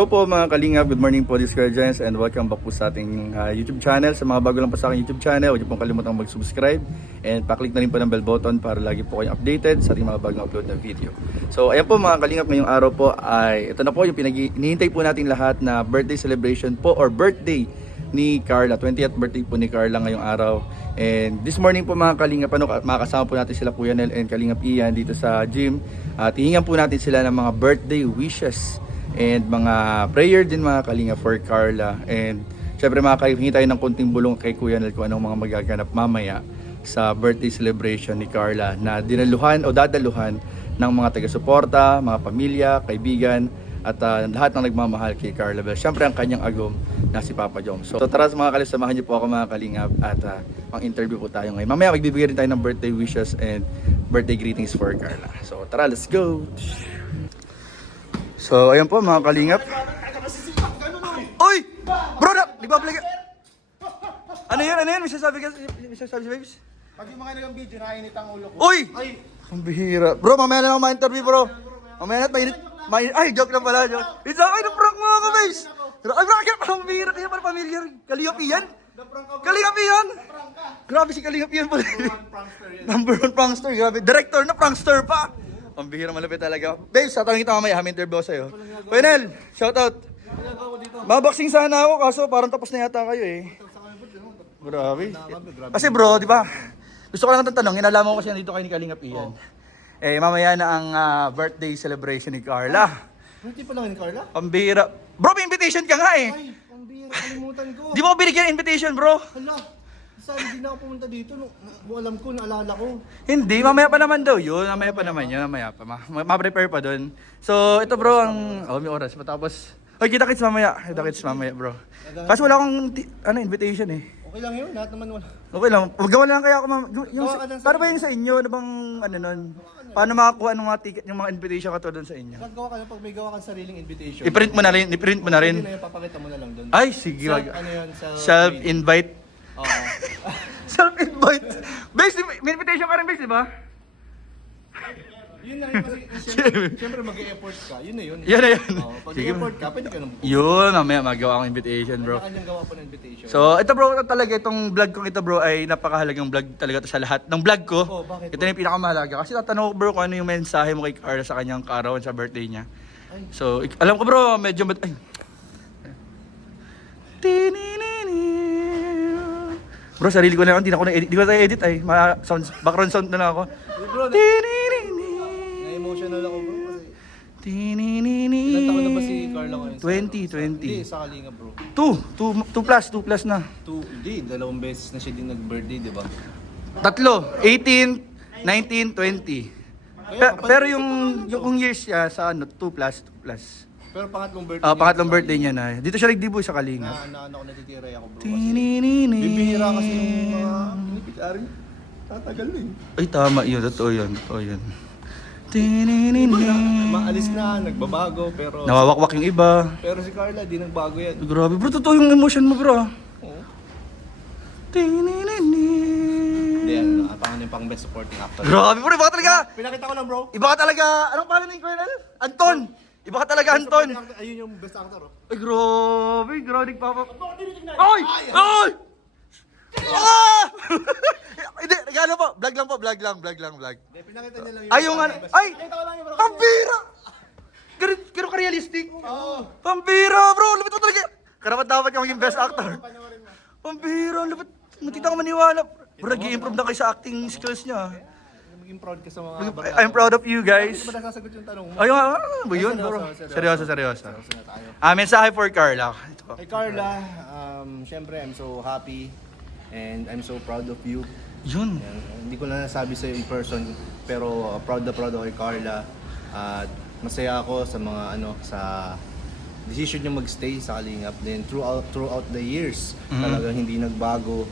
Hello po mga kalingap, good morning po, this is Kuya Jens and welcome back po sa ating YouTube channel. Sa mga bago lang po sa aking YouTube channel, huwag niyo pong kalimutang mag-subscribe and paklik na rin po ng bell button para lagi po kayong updated sa ating mga bagong upload na video. So ayan po mga kalingap, ngayong araw po ay ito na po yung hinihintay po natin lahat na birthday celebration po or birthday ni Carla, 20th birthday po ni Carla ngayong araw. And this morning po mga kalingap, makakasama po natin sila Kuya Nel and Kalingap Ian dito sa gym at hihingan po natin sila ng mga birthday wishes and mga prayer din mga kalinga for Carla. And syempre makakahingi tayo ng konting bulong kay Kuya Nel kung anong mga magaganap mamaya sa birthday celebration ni Carla na dinaluhan o dadaluhan ng mga taga-suporta, mga pamilya, kaibigan at lahat ng nagmamahal kay Carla Bel. Syempre ang kanyang agom na si Papa Jom. So tara mga kalis, samahan niyo po ako mga kalingap at pang-interview po tayo ngayon. Mamaya magbibigay rin tayo ng birthday wishes and birthday greetings for Carla. So tara, let's go! So, ayan po mga kalingap. Uy! Bro, nagbablog. Ano yun? May sasabi si Babes? Pag yung mga nagang video, nakainit ang ulo ko. Uy! Ang bihira. Bro, mamaya na lang ma-interview bro. Mamaya na, mainit. Ay, joke lang pala. Joke. It's okay, na-prank mo ako, Babes. Ay, bro, ang bihira. Kaya pala familiar. Kalingap Ian? Kalingap Ian? Grabe si Kalingap Ian pala. Number one prankster. Grabe. Director na prankster pa. Ang bihira, malapit talaga. Babes, tatanungin kita mamaya, may interview sa'yo. Kuya Nel, shoutout. Maboxing sana ako, kaso parang tapos na yata kayo eh. Grabe. Kasi bro, di ba? Gusto ko lang itong tanong, inalaman ko kasi nandito kayo ni Kalingap Ian. Eh, mamaya na ang birthday celebration ni Carla. Hindi pa lang ni Carla? Ang bihira. Bro, may invitation ka nga eh. Ay, ang bihira, kalimutan ko. Di mo ko binigyan ng invitation bro? Hala, saan hindi na ako pumunta dito? Alam ko, naalala ko. Hindi, mamaya pa naman daw yun. Mamaya pa naman yun, mamaya pa. Ma-prepare pa dun. So, ito bro, ang... Oh, may oras. Matapos... Oy, kita-kits mamaya. Kita-kits mamaya bro. Kaso wala akong invitation eh. Okay lang yun, lahat naman wala. Okay lang. Gawa lang kaya ako Gawa ka lang sa paano ba yung sa inyo? Ano bang ano nun? Paano makakuha ng mga ticket, yung mga invitation ka to doon sa inyo? Gagawa ka lang pag may gawa kang sariling invitation. I-print mo na rin. I-print mo na rin. Hindi na yun, papakita mo na lang doon. Ay, sige. Ano yun? Self-invite. Oo. Self-invite. Base, may invitation ka rin, Base, di ba? Yun na yun kasi, siyempre mag-e-effort ka. Yun na yun. Yan na yan. Oo, pag e-effort ka, pwede ka nang Yun, mamaya magawa akong invitation, bro. kanyang gawa po ng invitation. So, ito bro, talaga itong vlog kong ito bro ay napakahalagang vlog talaga to sa lahat ng vlog ko. Oh, bakit Ito po? na yung pinakamahalaga. Kasi tatanong ko bro kung ano yung mensahe mo kay Carla sa kanyang kaarawan sa birthday niya. Ay. So, alam ko bro, medyo... Ay. Bro, sarili ko na lang, hindi na ako na-edit. Di ko tayo edit ay. Background sound na lang ako. Bro, na-emotional ako bro kasi. Ilan taon na ba si Carla ngayon? 20. Hindi, sa Kalinga bro. 2 plus na. Hindi, dalawang beses na siya din nag-birthday, di ba? Tatlo, 18, 19, 20. Pero yung years siya sa 2 plus. Pero pangatlong birthday Pangatlong birthday niya na. Dito siya nag-debut sa Kalinga. na ako natitiray ako bro. Kasi bibihira kasi yung mga pinipig-ari. Tatagal din. Ay tama yun, totoo yun. Maalis na, nagbabago, pero Nawawakwak yung iba. pero si Carla, di nagbago yan. Grabe bro, totoo yung emotion mo bro. Oo. Grabe Hindi, ano, pangalan yung pang best supporting actor. bro, iba ka talaga. Pinakita ko lang bro. Iba ka talaga. Anong pangalan ni Colonel? Anton. Iba ka talaga, Best supporting Anton. actor, ayun yung best actor oh. Ay grabe nagpapa... Ay! Ay! Ah! Hindi, regalo po. Vlog lang. Hindi, pinakita niya lang Ay, yung ano... best- Ay! Pinakita ko lang yung bro. Pambira! Ganun ka-realistic? Oo. Pambira, bro! Lupit mo talaga! Karapat dapat ka maging best actor. Panoorin mo. Pambira, lupit. Matita ka maniwala. Bro, nag-i-improve na kayo sa acting skills niya. Maging proud ka sa mga bagay. I'm proud of you guys. Hindi ba nasasagot yung tanong mo? Ayun, ba yun, bro? Seryoso. Seryoso na tayo. Mensahe for Carla. Ito. Kay Carla, syempre I'm so happy and I'm so proud of you. Yun. Yan, hindi ko na nasabi sa'yo in person, pero proud na proud ako kay Carla. At masaya ako sa mga sa decision niya magstay sa Kalingap. Then throughout the years, talagang hindi nagbago.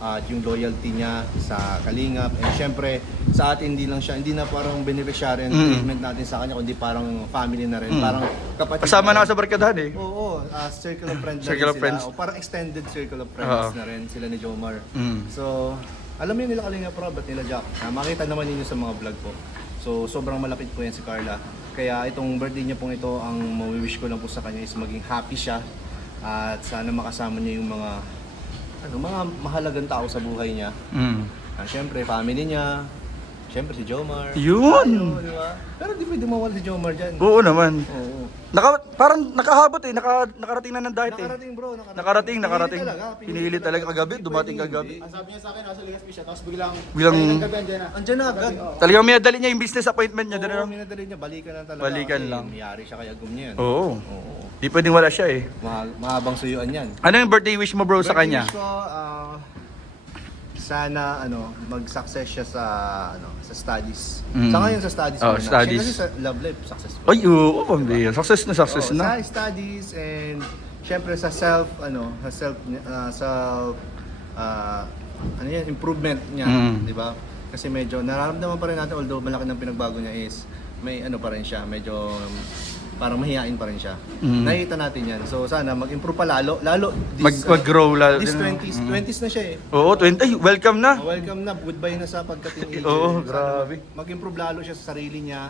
At yung loyalty niya sa Kalingap. And syempre, sa atin hindi na parang beneficiary and treatment natin sa kanya, kundi parang family na rin. Parang kapatid. Kasama na sa barkadahan eh. Oo, circle of friends na Circle rin of sila. friends. O parang extended circle of friends na rin sila ni Jomar. So, alam niyo nila Kalingap Rob at nila Jack. Makita naman ninyo sa mga vlog ko. So, sobrang malapit po yan si Carla. Kaya itong birthday niya pong ito, ang mawi-wish ko lang po sa kanya is maging happy siya at sana makasama niya yung mga mga mahalagang tao sa buhay niya. Siyempre, family niya. Siyempre, si Jomar. Yun! Tayo, di ba? Pero di pwede mawala si Jomar dyan. Oo naman. Oo. Parang nakahabot eh. Nakarating na ng diet eh. Nakarating bro, Nakarating. Pinili Talaga kagabi, Hindi dumating pwedeng kagabi. hindi. Ang sabi niya sa akin, nasa Legazpi siya, tapos biglang Biglang- ng gabi andyan na. Andyan na agad. Talagang minadali niya yung business appointment niya. Oo, Doon, minadali niya, balikan na talaga. Balikan kasi lang. Mayari siya kaya gum niya yan. Oo. Oo. Di pwedeng wala siya eh. Mahabang suyuan yan. Ano yung birthday wish mo bro sa kanya? Birthday wish ko, sana mag-success siya sa sa studies. Mm. Sa ngayon sa studies Oh, muna. studies. Siya kasi sa love life successful. Ay, oo, pambira. Success na success Oo, na. Sa studies and syempre sa improvement niya, Mm. di ba? Kasi medyo nararamdaman pa rin natin although malaki ng pinagbago niya is may pa rin siya, medyo parang mahihain pa rin siya. Mm. Nakikita natin yan. So sana mag-improve pa lalo Mag-grow lalo. this 20s na siya eh. Oo, 20. Ay, welcome na. Welcome na, goodbye na sa pagka-teenager. Oo, Sana grabe. Mag-improve lalo siya sa sarili niya.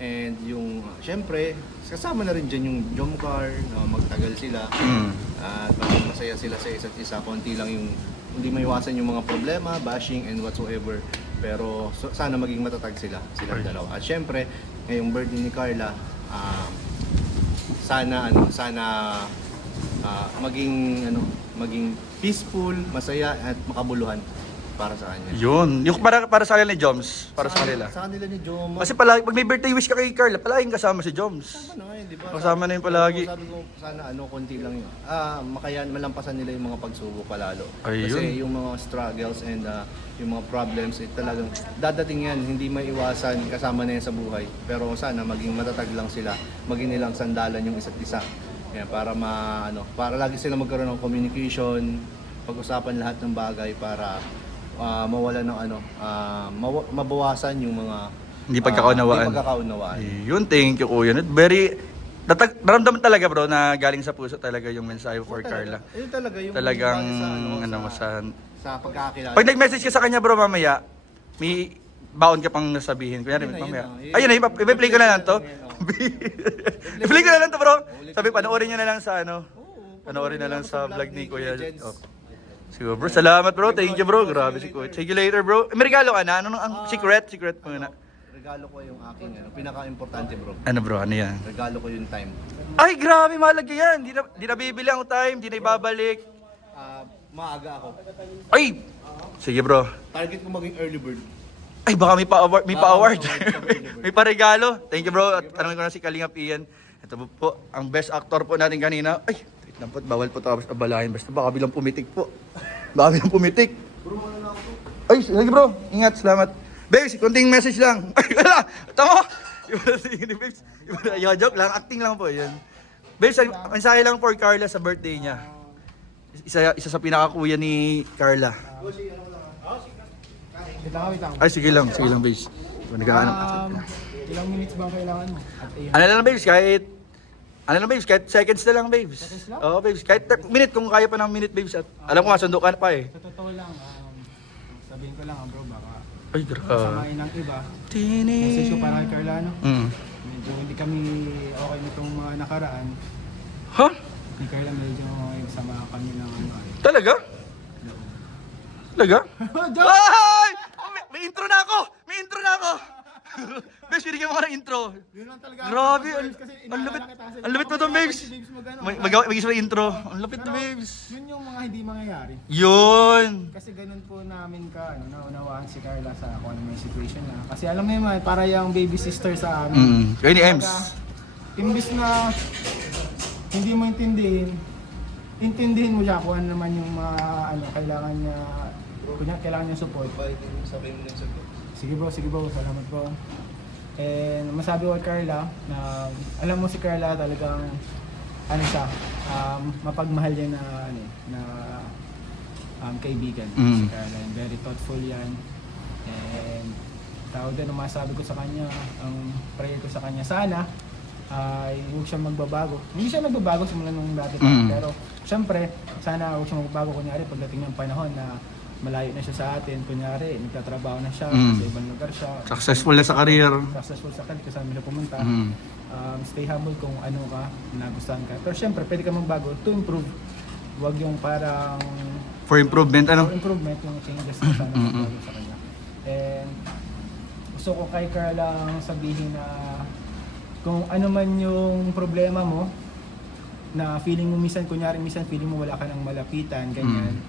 And yung, syempre, kasama na rin dyan yung Jomcar, na magtagal sila. Mm. At maging masaya sila sa isa't isa. Konti lang yung, hindi maiwasan yung mga problema, bashing and whatsoever. Pero sana maging matatag silang dalawa. At syempre, ngayong birthday ni Carla, sana maging peaceful, masaya at makabuluhan para sa kanya. Yun. Yung para sa kanila ni Joms. Para sa kanila. Sa kanila ni Jomar. Kasi palagi, pag may birthday wish ka kay Carla, palaging kasama si Joms. Kasama na yun, di ba? Kasama na yun palagi. Sabi ko, sana konti lang yun. Malampasan nila yung mga pagsubok palalo. Ayun. Kasi yung mga struggles and yung mga problems, talagang dadating yan, hindi maiwasan, kasama na yan sa buhay. Pero sana maging matatag lang sila, maging nilang sandalan yung isa't isa. Kaya para lagi sila magkaroon ng communication, pag-usapan lahat ng bagay para mawala ng mabawasan yung mga Hindi pagkakaunawaan. hindi pagkakaunawaan. Yun, thank you kuya. Very, naramdaman talaga bro na galing sa puso talaga yung mensahe for Carla. Ayun talaga yung Talagang, sa pagkakakilala. Pag nag-message ka sa kanya bro mamaya, may baon ka pang nasabihin. Kunyari, Ayun na, mamaya. yun na. Ayun na, i-play ko na lang to. I-play ko na lang to bro. Ulit- Sabi, panoorin nyo na lang sa Oo, panoorin na lang sa vlog ni Kuya. Jens. Oh. Sige bro, salamat bro. Thank you bro. Grabe si Kuya. See you later bro. May regalo ka na? Ano ang secret? Secret muna. Regalo ko yung aking pinaka-importante bro. Ano bro, ano yan? Regalo ko yung time. Ay, grabe, mahalaga yan. Di na bibili ang time, di na ibabalik. Maaga ako. Ay! Sige bro. Target ko maging early bird. Ay, baka may pa-award. May pa-award. Baka May pa-regalo. Thank you bro. At tanongin ko na si Kalingap Ian. Ito po, ang best actor po natin kanina. Ay, wait lang po. Bawal po tapos abalahin. Basta baka bilang pumitik po. Baka bilang pumitik. Ay, sige bro. Ingat, salamat. Babes, konting message lang. Ay, wala. Tama. Babes, joke lang. Acting lang po yun. Babes, mensahe lang for Carla sa birthday niya. Isa sa pinakakuya ni Carla. Wait lang. Ay, sige lang, babes. Naghahanap. Ilang minutes ba ang kailangan mo? At Ano lang, babes, kahit seconds na lang, babes. Seconds lang? Oo, babes, kahit minute, kung kaya pa ng minute, babes. At alam ko nga, sundo ka na pa eh. sa totoo lang, sabihin ko lang bro, baka Ay, samain ng iba. Message ko para kay Carla, no? Medyo hindi kami okay nitong mga nakaraan. Ha? Ni Carla medyo sama kami ng Talaga? Talaga? Ay! May intro na ako! May intro na ako! Babes, binigyan mo ka ng intro. Yun lang talaga. Grabe, Kasi ang lupit. inaalala kita kasi Ang lupit mo to, baka babes. si Babes mag-ano, Mag-isa ng intro. Ang lupit na, Pero, babes. Yun yung mga hindi mangyayari. Yun! Kasi ganun po namin naunawaan si Carla sa kung ano yung situation niya. Kasi alam mo yun, para yung baby sister sa amin. Kaya ni Ems. Imbis na hindi mo intindihin mo siya kung ano naman yung mga kailangan niya, kailangan niya support. Sabihin mo na yung sagot. Sige bro, salamat po. And masabi ko kay Carla na alam mo si Carla talagang mapagmahal yan na kaibigan. Si Carla, and very thoughtful yan. And tawag din ang masabi ko sa kanya, ang prayer ko sa kanya, sana ay huwag siya magbabago. Hindi siya nagbabago simula nung dati pa. Pero syempre, sana huwag siya magbabago kunyari pagdating ng panahon na malayo na siya sa atin, kunyari, nagtatrabaho na siya, Mm. sa ibang lugar siya. Successful na sa career. Successful sa career, kasama na pumunta. Mm. Stay humble kung ano ka, nagustuhan ka. Pero syempre, pwede ka magbago to improve. Huwag yung parang For improvement, ano? improvement, yung changes na sana magbago sa kanya. And gusto ko kay Carla lang sabihin na kung ano man yung problema mo, na feeling mo minsan, kunyari minsan feeling mo wala ka ng malapitan, ganyan.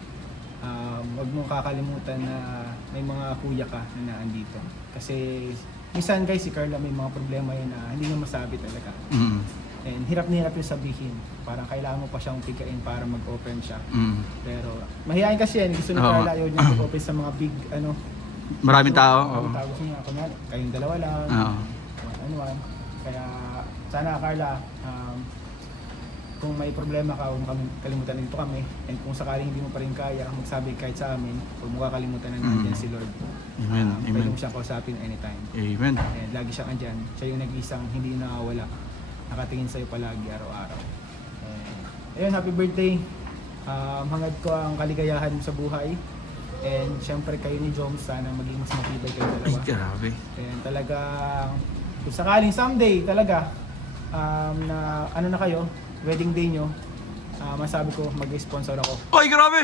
Huwag mong kakalimutan na may mga kuya ka na naandito. Kasi minsan guys, si Carla may mga problema yun na hindi niya masabi talaga. Mm. And hirap na hirap yung sabihin. Parang kailangan mo pa siyang pigain para mag-open siya. Mm. Pero mahihain kasi yan. Gusto ni Oo. Carla yun niya mag-open sa mga big Maraming tao. Maraming tao gusto niya. Kunyari, kayong dalawa lang. Oo. Ano man. Kaya sana Carla, kung may problema ka, huwag mo kalimutan na dito kami. And kung sakaling hindi mo pa rin kaya, magsabi kahit sa amin, huwag mo kakalimutan na nandiyan si Lord. Amen. Pwede Amen. mo siyang kausapin anytime. Amen. And lagi siyang andyan. Siya yung nag-isang hindi nakawala. Nakatingin sa'yo palagi araw-araw. And, ayun, happy birthday. Hangad ko ang kaligayahan mo sa buhay. And syempre kayo ni Joms, sana maging mas matibay kayo Ay, dalawa. grabe. And talagang, kung sakaling someday talaga, na ano na kayo, wedding day nyo, masabi ko mag-sponsor ako Ay, grabe!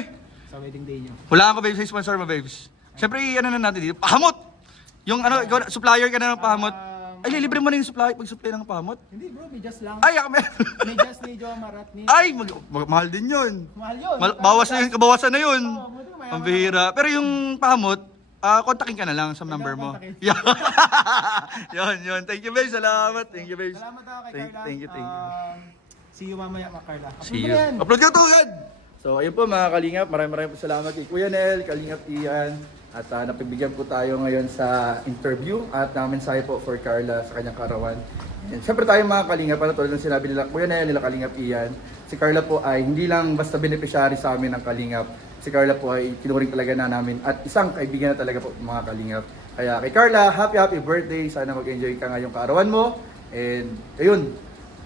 sa wedding day nyo. Wala ka babes sa sponsor mo, babes. Siyempre, ano na natin dito? Pahamot! Yung ano, ikaw, supplier ka na ng pahamot. Ay, lilibre mo na yung pag-supply ng pahamot? Hindi bro, may just lang. Ay, kami. May just ni Jomar at ni... Ay, mahal din yun. Mahal yun. Bawas na yun, kabawasan na yun. Oo, buti mayaman Ang bihira. Pero yung pahamot, kontakin ka na lang sa number mo. kontakin. Yeah. yun. Thank you, babes. Salamat. Thank you, babes. Salamat ako kay Carla. Thank you. See you mamaya, Carla. See you. Upload ka to, yan! So, ayun po mga Kalingap. Maraming po salamat kay Kuya Nel, Kalingap Ian. At napagbigyan po tayo ngayon sa interview at mensahe po for Carla sa kanyang karawan. And syempre tayo mga Kalingap, tulad ng sinabi nila Kuya Nel, nila Kalingap Ian, si Carla po ay hindi lang basta beneficiary sa amin ng Kalingap. Si Carla po ay kinuring talaga na namin at isang kaibigan na talaga po mga Kalingap. Kaya kay Carla, happy birthday. Sana mag-enjoy ka ngayong kaarawan mo. And ayun,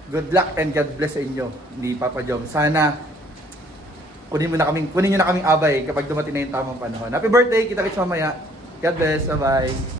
good luck and God bless sa inyo ni Papa Jom. Sana kunin nyo na kaming abay kapag dumating na yung tamang panahon. Happy birthday! Kita-kits mamaya. God bless. Bye-bye.